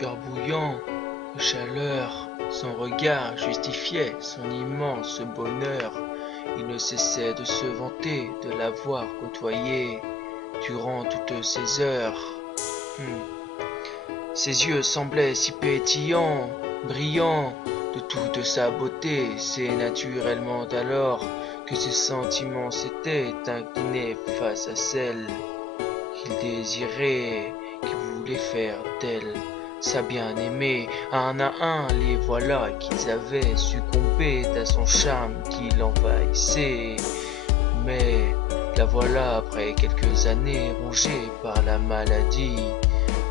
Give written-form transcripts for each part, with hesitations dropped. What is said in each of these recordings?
cœur bouillant de chaleur. Son regard justifiait son immense bonheur. Il ne cessait de se vanter de l'avoir côtoyé durant toutes ces heures. Ses yeux semblaient si pétillants, brillants de toute sa beauté. C'est naturellement alors que ses sentiments s'étaient inclinés face à celle qu'il désirait, qu'il voulait faire d'elle sa bien-aimée. Un à un, les voilà qu'ils avaient succombé à son charme qui l'envahissait. Mais la voilà après quelques années rongée par la maladie.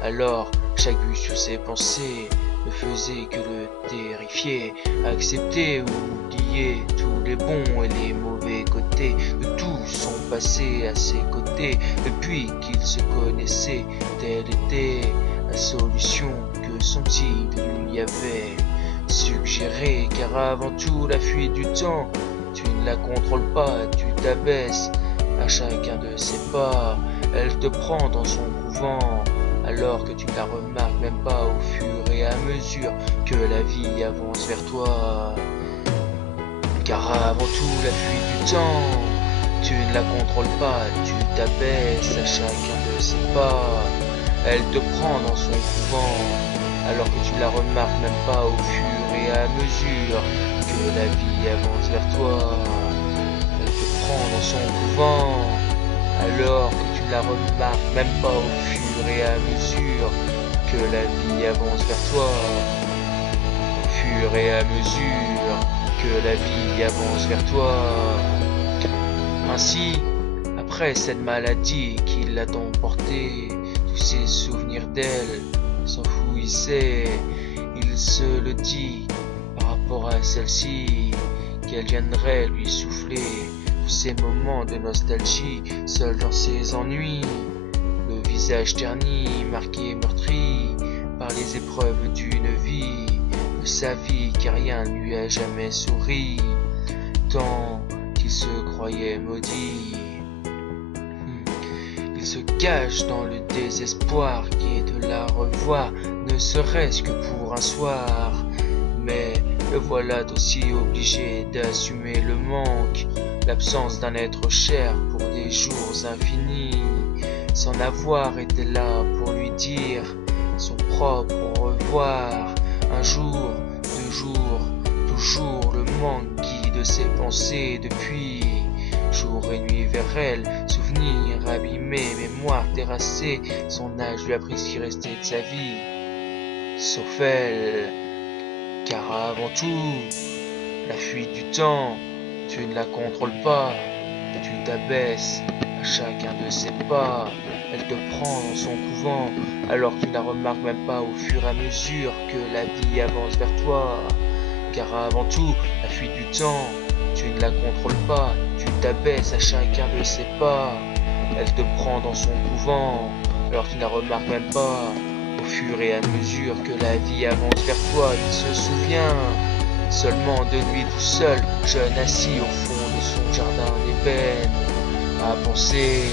Alors, chaque vue sur ses pensées ne faisait que le terrifier. Accepter ou oublier tous les bons et les mauvais côtés de tout son passé à ses côtés. Depuis qu'ils se connaissaient, telle était la solution que son type lui avait suggérée. Car avant tout, la fuite du temps, tu ne la contrôles pas, tu t'abaisses à chacun de ses pas. Elle te prend dans son couvent, alors que tu ne la remarques même pas au fur et à mesure que la vie avance vers toi. Car avant tout, la fuite du temps, tu ne la contrôles pas, tu t'abaisses à chacun de ses pas. Elle te prend dans son couvent, alors que tu ne la remarques même pas au fur et à mesure que la vie avance vers toi. Elle te prend dans son couvent, alors que tu ne la remarques même pas au fur et à mesure que la vie avance vers toi. Au fur et à mesure que la vie avance vers toi. Ainsi, après cette maladie qui l'a emporté, tous ses souvenirs d'elle s'enfouissaient. Il se le dit par rapport à celle-ci, qu'elle viendrait lui souffler tous ces moments de nostalgie, seul dans ses ennuis, le visage terni, marqué, meurtri par les épreuves d'une vie, de sa vie, car rien ne lui a jamais souri, tant qu'il se croyait maudit. Il se cache dans le désespoir qui est de la revoir, ne serait-ce que pour un soir. Mais le voilà aussi obligé d'assumer le manque, l'absence d'un être cher pour des jours infinis, sans avoir été là pour lui dire son propre au revoir. Un jour, 2 jours, toujours le manque guide ses pensées depuis jour et nuit vers elle. Souvenirs abîmés, mémoire terrassée, son âge lui a pris ce qui restait de sa vie, sauf elle. Car avant tout, la fuite du temps, tu ne la contrôles pas, tu t'abaisses à chacun de ses pas. Elle te prend dans son couvent, alors tu ne la remarques même pas au fur et à mesure que la vie avance vers toi. Car avant tout, la fuite du temps, tu ne la contrôles pas, tu t'abaisses à chacun de ses pas. Elle te prend dans son couvent, alors tu ne la remarques même pas au fur et à mesure que la vie avance vers toi. Il se souvient seulement de lui tout seul, jeune assis au fond de son jardin d'ébène, à penser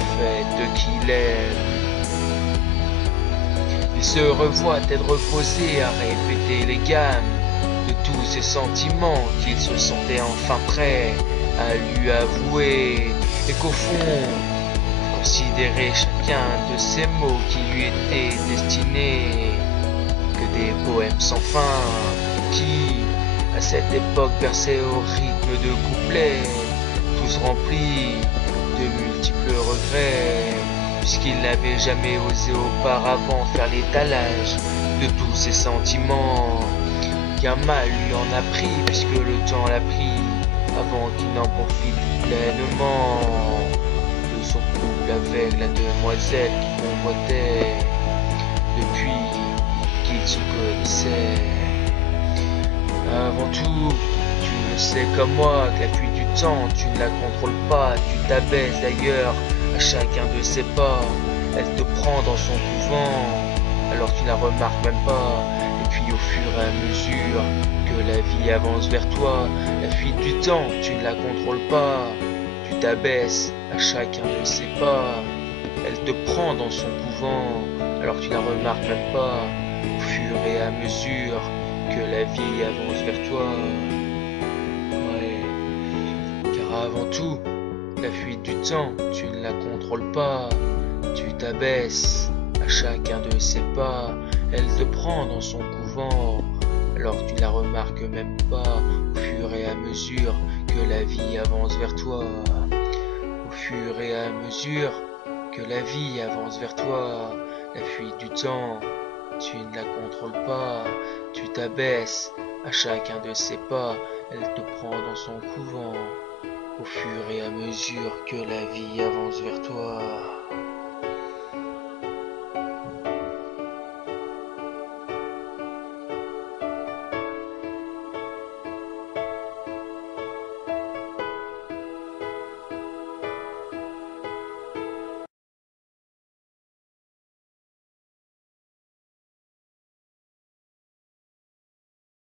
au fait qu'il aime. Il se revoit tête reposée à répéter les gammes de tous ces sentiments qu'il se sentait enfin prêt à lui avouer, et qu'au fond, considérer chacun de ces mots qui lui étaient destinés que des poèmes sans fin, qui, à cette époque, versaient au rythme de couplets, tous remplis de multiples regrets, puisqu'il n'avait jamais osé auparavant faire l'étalage de tous ses sentiments. Qu'un mal lui en a pris, puisque le temps l'a pris, avant qu'il n'en profite pleinement de son couple avec la demoiselle qui convoitait depuis qu'ils se connaissaient. Avant tout, tu ne sais comme moi que la fuite du temps, tu ne la contrôles pas, tu t'abaisses d'ailleurs à chacun de ses pas. Elle te prend dans son couvent, alors tu ne la remarques même pas. Et puis au fur et à mesure que la vie avance vers toi, la fuite du temps, tu ne la contrôles pas, tu t'abaisses à chacun de ses pas. elle te prend dans son couvent, alors tu la remarques même pas, au fur et à mesure que la vie avance vers toi. Ouais, car avant tout, la fuite du temps, tu ne la contrôles pas, tu t'abaisses à chacun de ses pas, elle te prend dans son couvent, alors tu ne la remarques même pas, au fur et à mesure que la vie avance vers toi. Au fur et à mesure que la vie avance vers toi, la fuite du temps, tu ne la contrôles pas, tu t'abaisses à chacun de ses pas, elle te prend dans son couvent, au fur et à mesure que la vie avance vers toi.